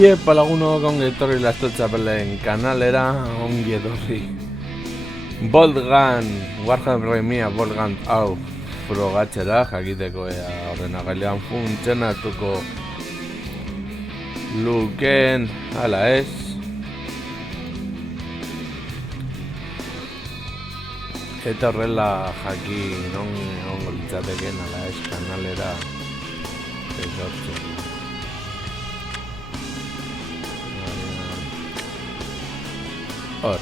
Iepa lagunok ongi etorri Lastotxapelen kanalera, ongi etorri. Boltgun, Warhammer mia Boltgun hau frogatzera, jakiteko ea ordenagailean funtzionatuko lukeen, ala ez. Eta horrela jakin ongo litzateken, ala ez, kanalera etortzen. Hor.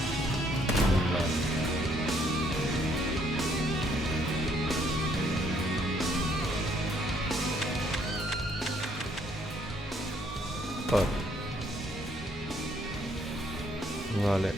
Hor. Vale.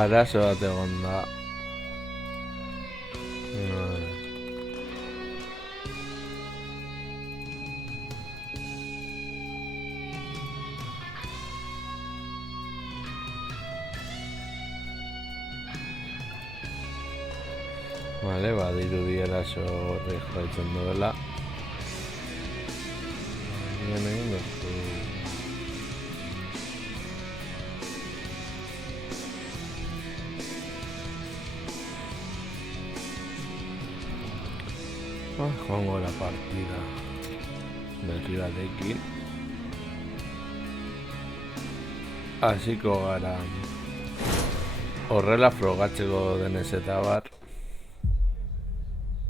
Arazo bat egon da. Vale, badirudi arazo horrek jarraitzen duela. Egin duzu. Joango la partida berri batekin. Hasiko gara horrela frogatzeko denez eta bar.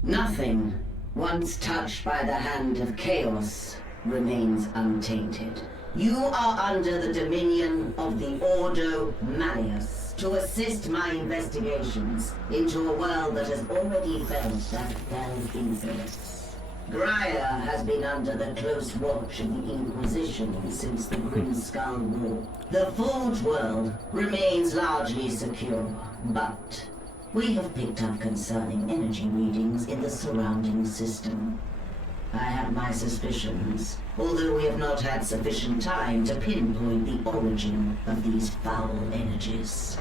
Nothing, once touched by the hand of chaos, remains untainted. You are under the dominion of the Ordo Malleus to assist my investigations into a world that has already felt that fell's influence. Graia has been under the close watch of the Inquisition since the Grimskull War. The Forge world remains largely secure, but we have picked up concerning energy readings in the surrounding system. I have my suspicions, although we have not had sufficient time to pinpoint the origin of these foul energies.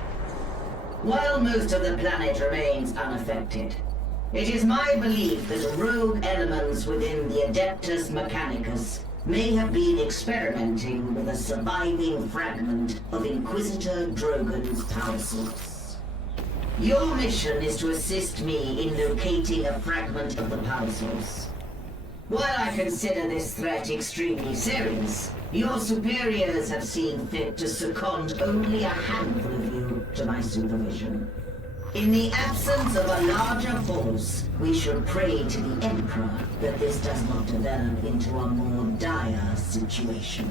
While most of the planet remains unaffected, it is my belief that rogue elements within the Adeptus Mechanicus may have been experimenting with a surviving fragment of Inquisitor Drogon's power source. Your mission is to assist me in locating a fragment of the power source. While I consider this threat extremely serious, your superiors have seen fit to second only a handful of you to my supervision. In the absence of a larger force, we should pray to the Emperor that this does not develop into a more dire situation.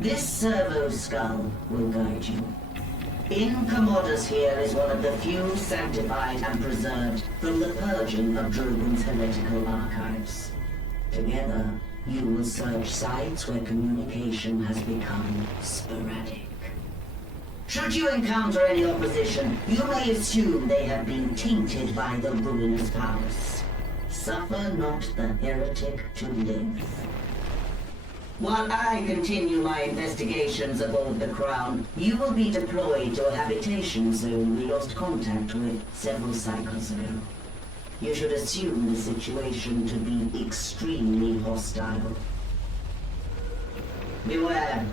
This servo skull will guide you. In Commodus here is one of the few sanctified and preserved from the purging of Drogon's heretical archives. Together, you will search sites where communication has become sporadic. Should you encounter any opposition, you may assume they have been tainted by the ruinous powers. Suffer not the heretic to live. While I continue my investigations aboard the Crown, you will be deployed to a habitation zone we lost contact with several cycles ago. You should assume the situation to be extremely hostile. Beware.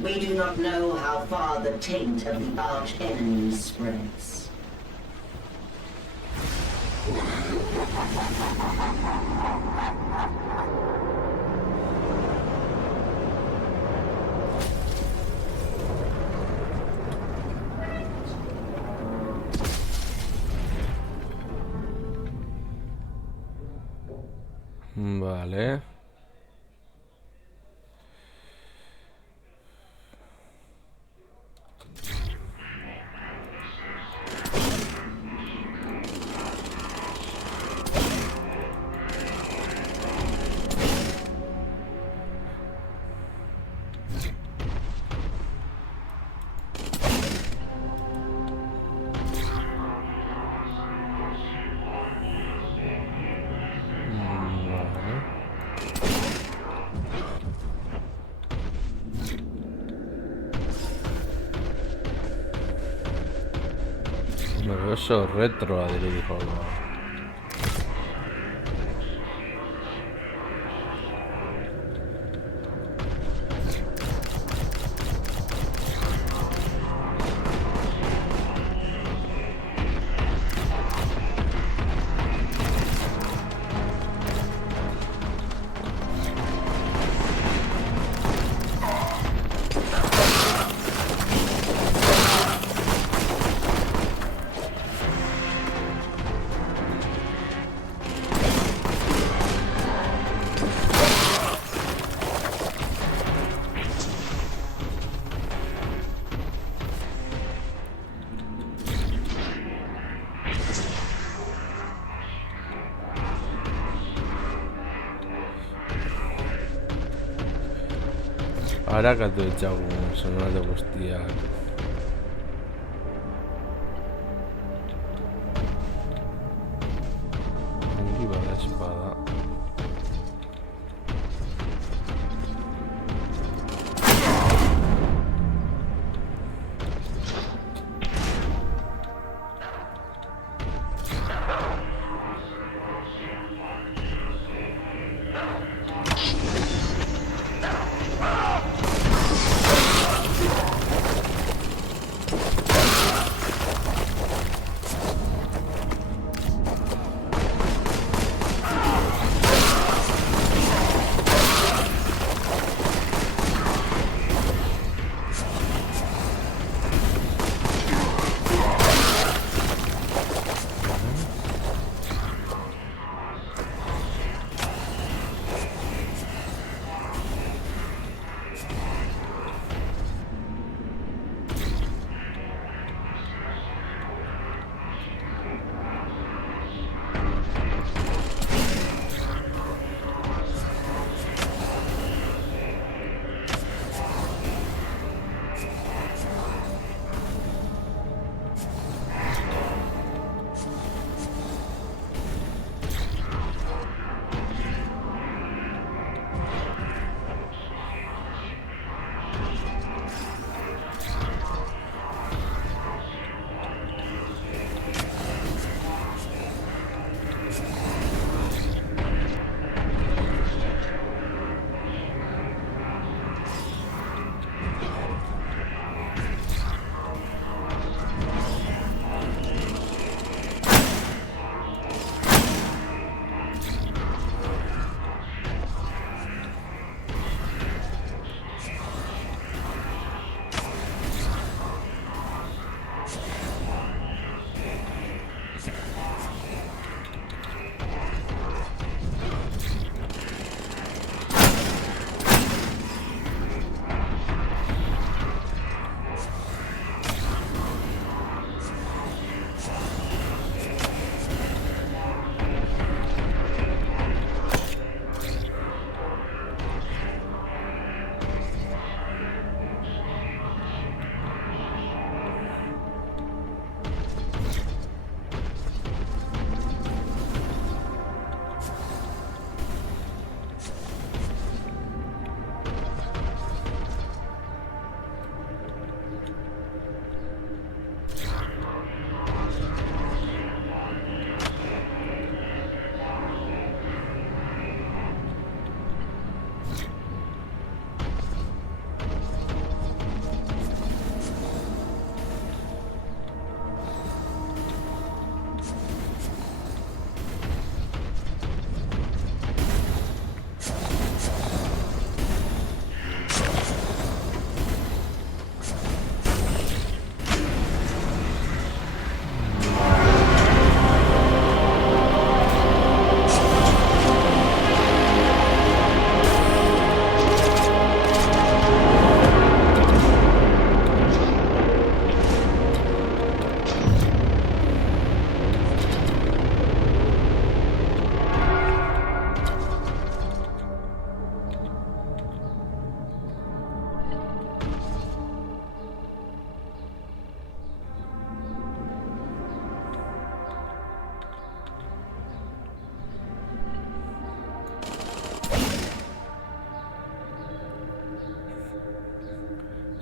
We do not know how far the taint of the arch-enemy spreads. Vale. oso retroa dirudi jokoa. Arakatu ditzagun sonate guztiak. Ongi bada espada.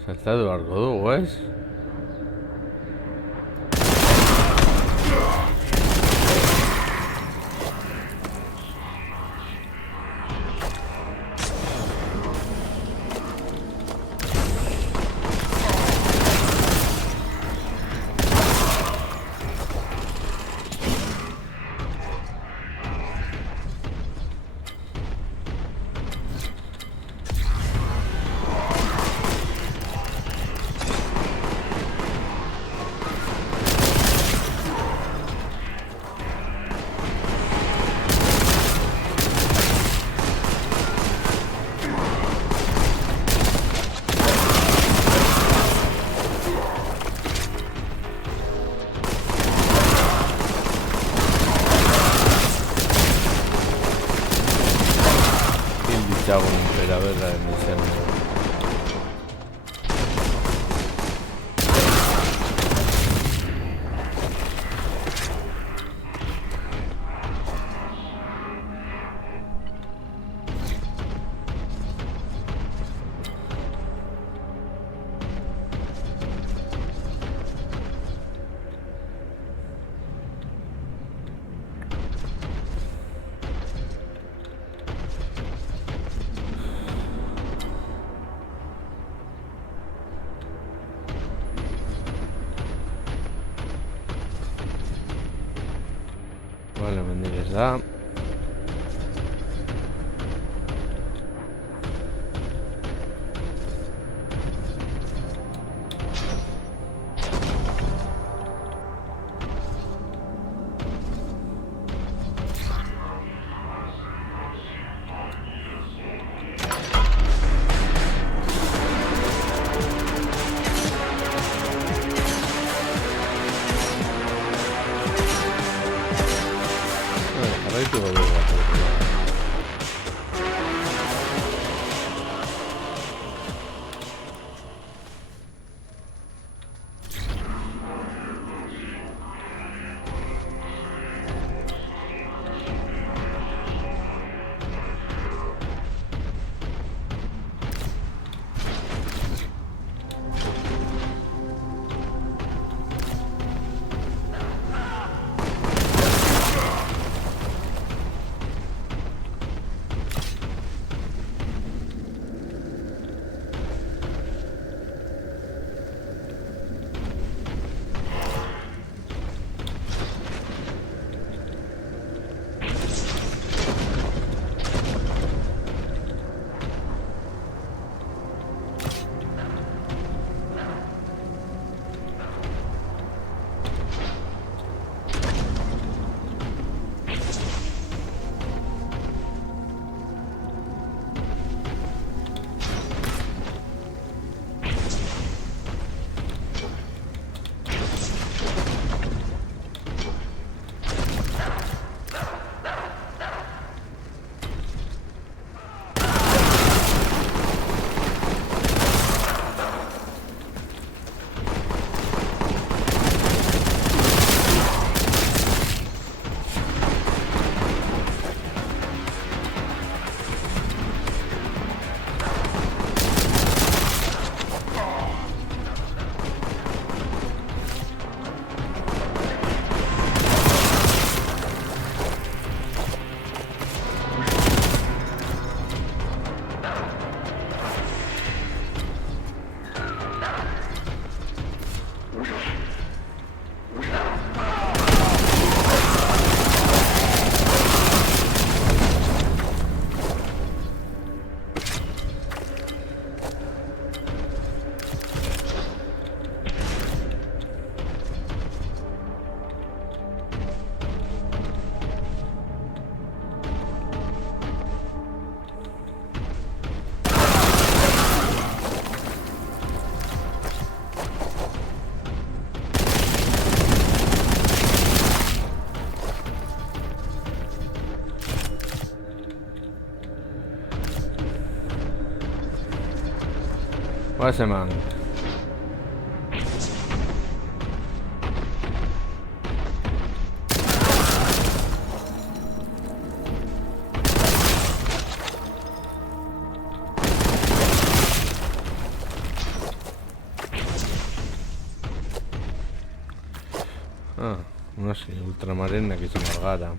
Saltatu beharko dugu, ez? Vale, mendik ez da. Jarraitu dugu bat. Ese man. Ah, no sé, ultramarina que se amargara.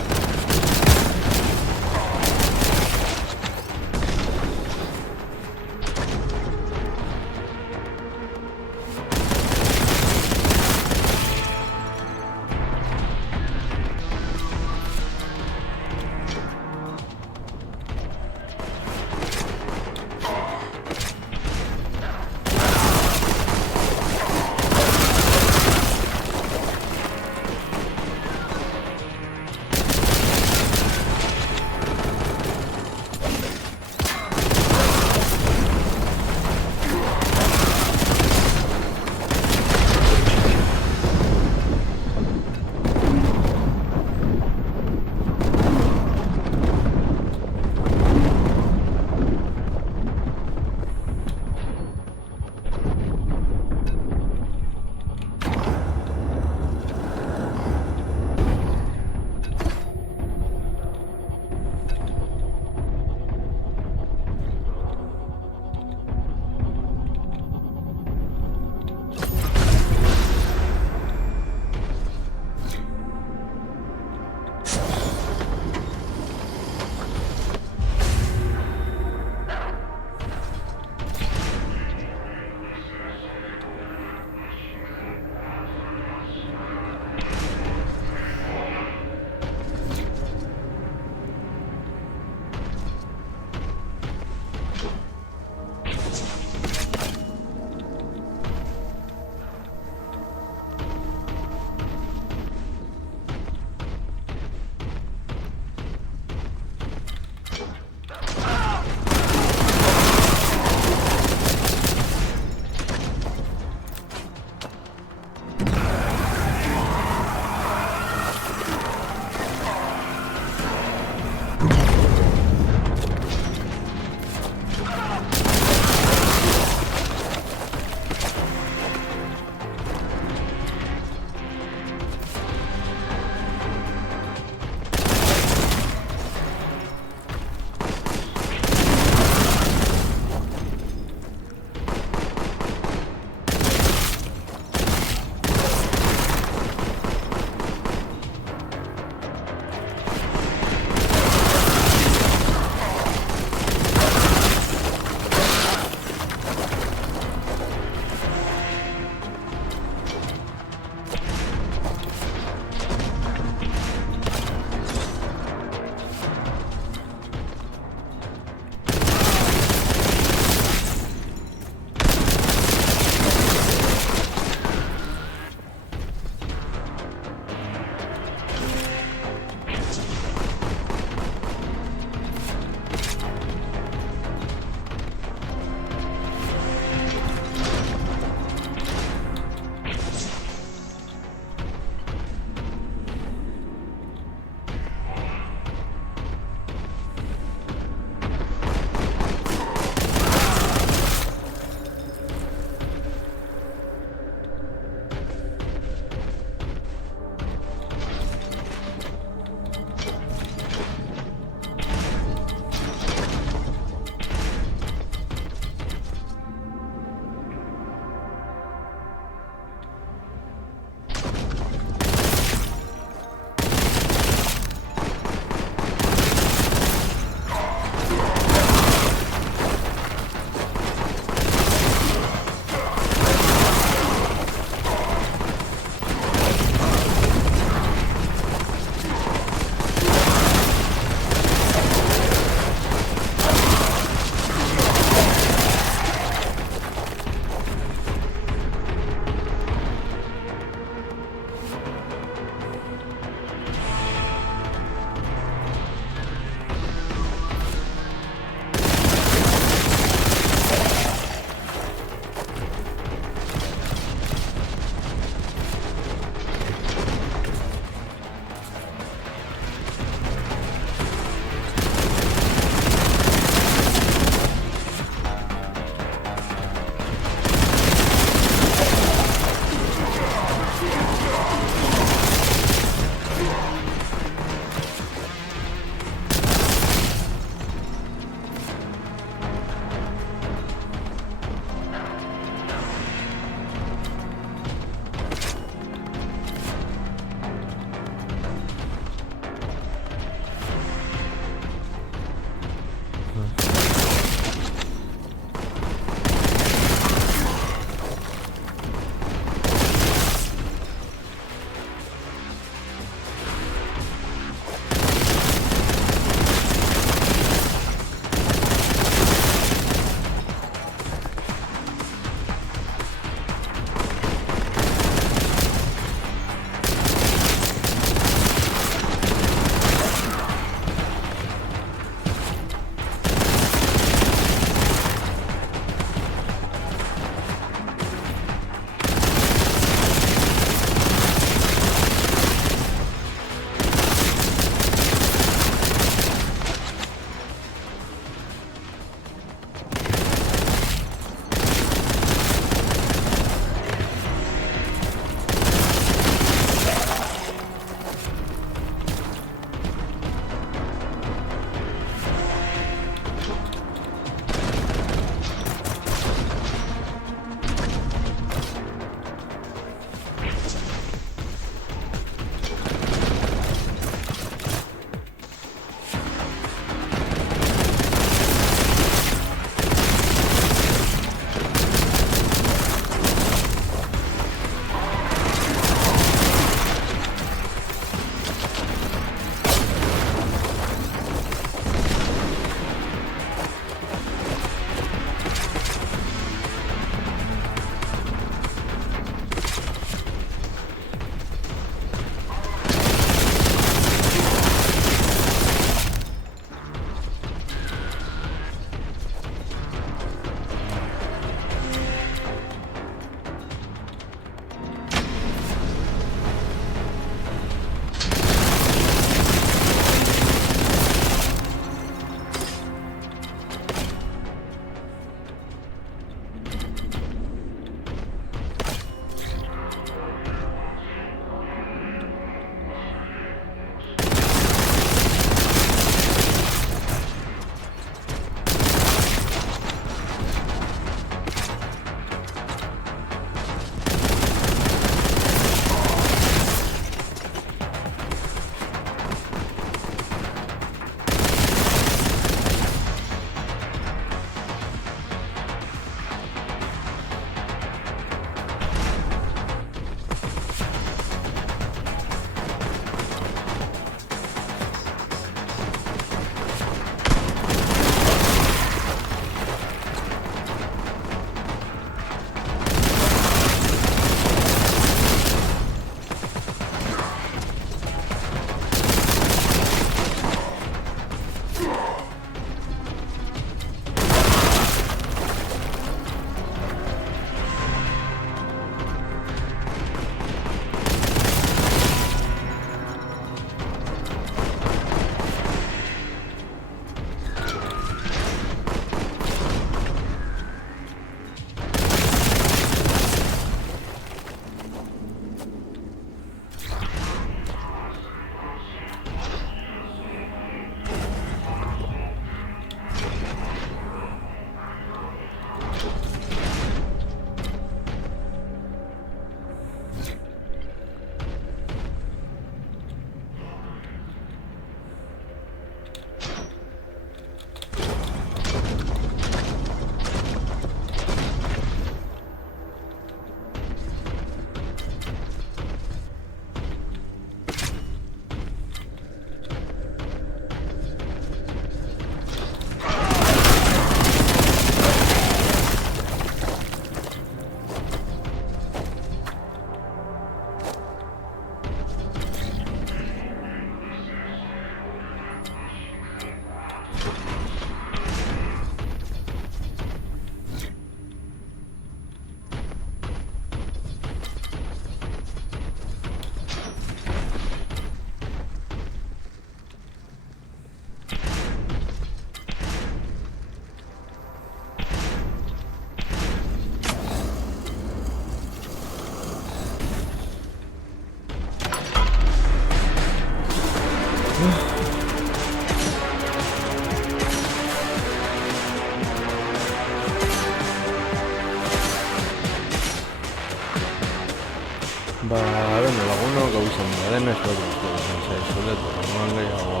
Ba, beno, lagunok hau izan da, dena ez dut guztu izan zaizu, letu, gehiago,